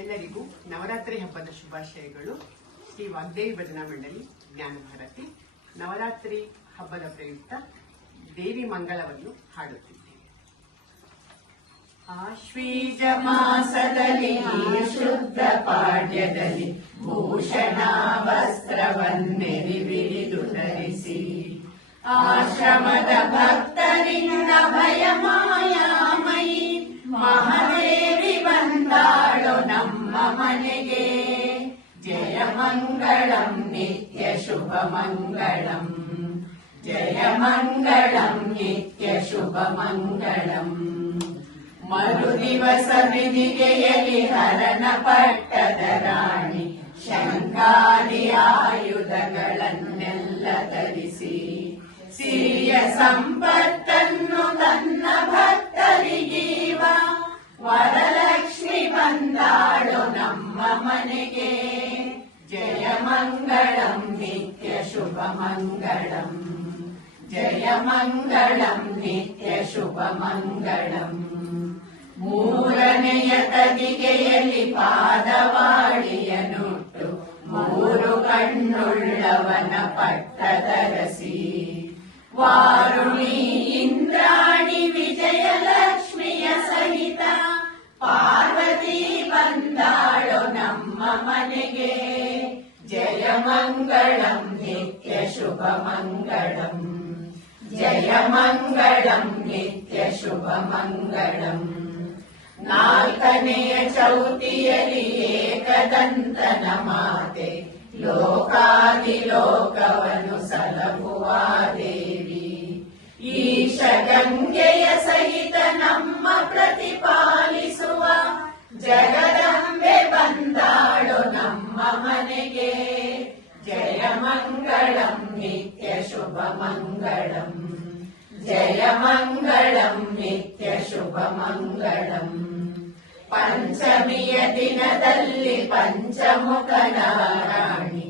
ಎಲ್ಲರಿಗೂ ನವರಾತ್ರಿ ಹಬ್ಬದ ಶುಭಾಶಯಗಳು. ಶ್ರೀ ವಾಗ್ದೇವಿ ಭಜನಾ ಮಂಡಳಿ ಜ್ಞಾನ ಭಾರತಿ. ನವರಾತ್ರಿ ಹಬ್ಬದ ಪ್ರಯುಕ್ತ ದೇವಿ ಮಂಗಳವನ್ನು ಹಾಡುತ್ತಿದ್ದೇವೆ. ಆಶ್ವೀಜ ಮಾಸದಲ್ಲಿ ಶುದ್ಧ ಪಾಡ್ಯದಲ್ಲಿ ಭೂಷಣ ವಸ್ತ್ರವನ್ನೆರಿ ಬಿರಿದು ಧರಿಸಿ. ಆಶ್ರಮದ ಭಕ್ತರಿಂದ ಭಯ ಮಾಯಾಮಯಿ ನಮ್ಮ ಮನೆಗೆ. ಜಯ ಮಂಗಳಂ, ನಿತ್ಯ ಶುಭ ಮಂಗಳಂ. ಜಯ ಮಂಗಳಂ, ನಿತ್ಯ ಶುಭ ಮಂಗಳಂ. ಮರು ದಿವಸ ವಿಧಿಗೆಯಲ್ಲಿ ಹರಣ ರಾಣಿ ಶಂಕಾರಿ ಆಯುಧಗಳನ್ನೆಲ್ಲ ಧರಿಸಿ, ಸಿರಿಯ ಸಂಪತ್ತನ್ನು ತನ್ನ ಭಕ್ತರಿಗೀವ ವರಲಕ್ಷ್ಮಿ ಬಂದಾಳು. ಮನೆಗೆ. ಜಯ ಮಂಗಳಂ, ನಿತ್ಯ ಶುಭ ಮಂಗಳಂ. ಜಯ ಮಂಗಳಂ, ನಿತ್ಯ ಶುಭ ಮಂಗಳಂ. ಮೂರನೆಯ ತದಿಗೆಯಲ್ಲಿ ಪಾದವಾಡಿಯನುಟ್ಟು ಮೂರು ಕಣ್ಣುಳ್ಳವನ ಪಟ್ಟದರಸಿ ವಾರುಣಿ ಇಂದ್ರಾಣಿ ವಿಜಯಲಕ್ಷ್ಮಿಯ ಸಹಿತ ಪಾರ್ವತಿ ಶುಭ ಮಂಗಳಂ ನಾಲ್ಕನೆಯ ಚೌತಿಯಲ್ಲಿ ಏಕದಂತನ ಮಾತೆ ಲೋಕಾದಿಲೋಕವನ್ನು ಸಲಹುವ ದೇವಿ ಈಶ ಗಂಗೆಯ ಸಹಿತ ನಮ್ಮ ಪ್ರತಿಪಾಲಿಸುವ ಜಗದಂಬೆ ಮಂಗಳಂ ನಿತ್ಯ ಶುಭ ಮಂಗಳಂ ಜಯ ಮಂಗಳಂ ನಿತ್ಯ ಶುಭ ಮಂಗಳಂ ಪಂಚಮಿಯ ದಿನದಲ್ಲಿ ಪಂಚಮುಖನ ರಾಣಿ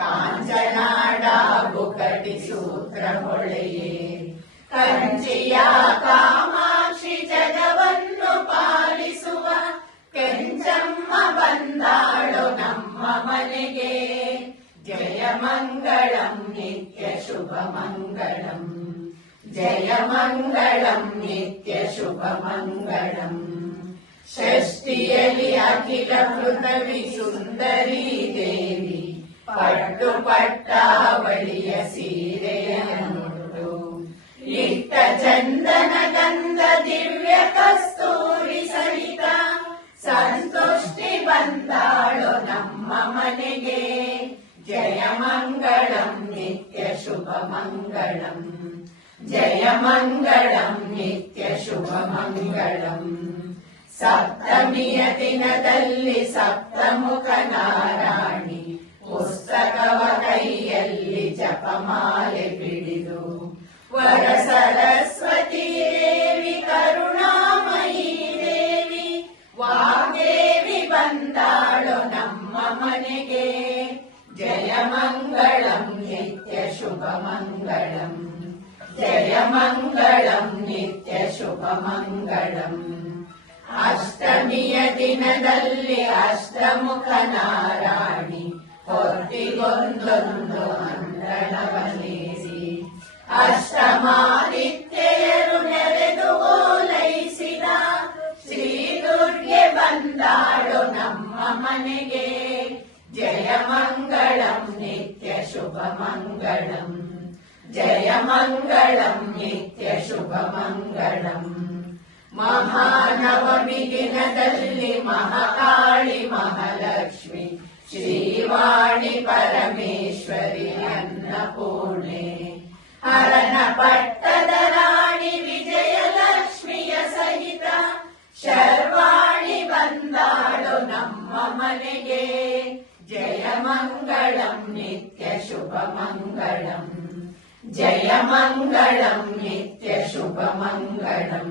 ಕಾಂಚನಾಡಾಬು ಕಟಿ ಸೂತ್ರ ಹೊಳೆಯೇ ಕಂಚಿಯ ಕಾಮಾಕ್ಷಿ मङ्गलम् नित्यशुभमङ्गलम् जयमङ्गलम् नित्यशुभमङ्गलम् षष्टियलि अखिलभृतविसुन्दरी देवी पट्टु पट्टावळिय सीता ಜಯ ಮಂಗಳಂ ನಿತ್ಯ ಶುಭ ಮಂಗಳಂ ಜಯ ಮಂಗಳಂ ನಿತ್ಯ ಶುಭ ಮಂಗಳಂ ಸಪ್ತಮಿಯ ದಿನದಲ್ಲಿ ಸಪ್ತಮುಖ ನಾರಾಯಣಿ ಪುಸ್ತಕವ ಕೈಯಲ್ಲಿ ಜಪಮಾಲೆ ಬಿಡಿದು ವರ ಸರಸ್ವತಿ ದೇವಿ ಕರುಣಾಮಯಿ ದೇವಿ ವಾಗ್ದೇವಿ ಬಂದಾಳು ನಮ್ಮ ಮನೆಗೆ ಜಯ ಮಂಗಳಂ ನಿತ್ಯ ಶುಭ ಮಂಗಳಂ ಜಯ ಮಂಗಳಂ ನಿತ್ಯ ಶುಭ ಮಂಗಳಂ ಅಷ್ಟಮಿಯ ದಿನದಲ್ಲಿ ಅಷ್ಟಮುಖ ನಾರಾಯಣಿ ಹೊತ್ತಿಗೊಂದೊಂದು ಅಂದಣವನೇಸಿ ಅಷ್ಟಮಾದಿತ್ಯರು शुभमङ्गलम्। जयमङ्गलम् नित्यशुभमङ्गलम्। महानवमि दिनदल्लि महाणि महालक्ष्मि श्रीवाणि परमेश्वरि अन्नपूर्णे। हरणपट्ट ಜಯ ಮಂಗಳಂ ನಿತ್ಯ ಶುಭ ಮಂಗಳಂ ಜಯ ಮಂಗಳಂ ನಿತ್ಯ ಶುಭ ಮಂಗಳಂ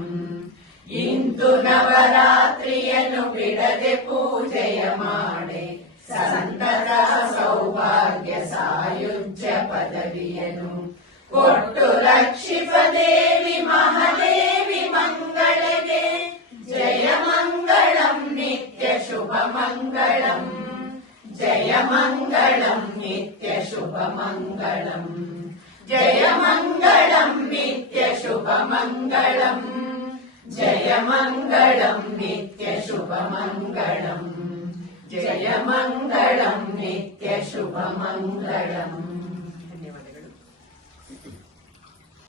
ಇಂದು ನವರಾತ್ರಿಯನ್ನು ಬಿಡದೆ ಪೂಜೆಯ ಮಾಡೆ ಸಂತತ ಸೌಭಾಗ್ಯ ಸಾಯುಜ್ಯ ಪದವಿಯನು ಕೊಟ್ಟು മംഗളം നിത്യശുഭമംഗളം. ജയമംഗളം നിത്യശുഭമംഗളം. ജയമംഗളം നിത്യശുഭമംഗളം. ജയമംഗളം നിത്യശുഭമംഗളം.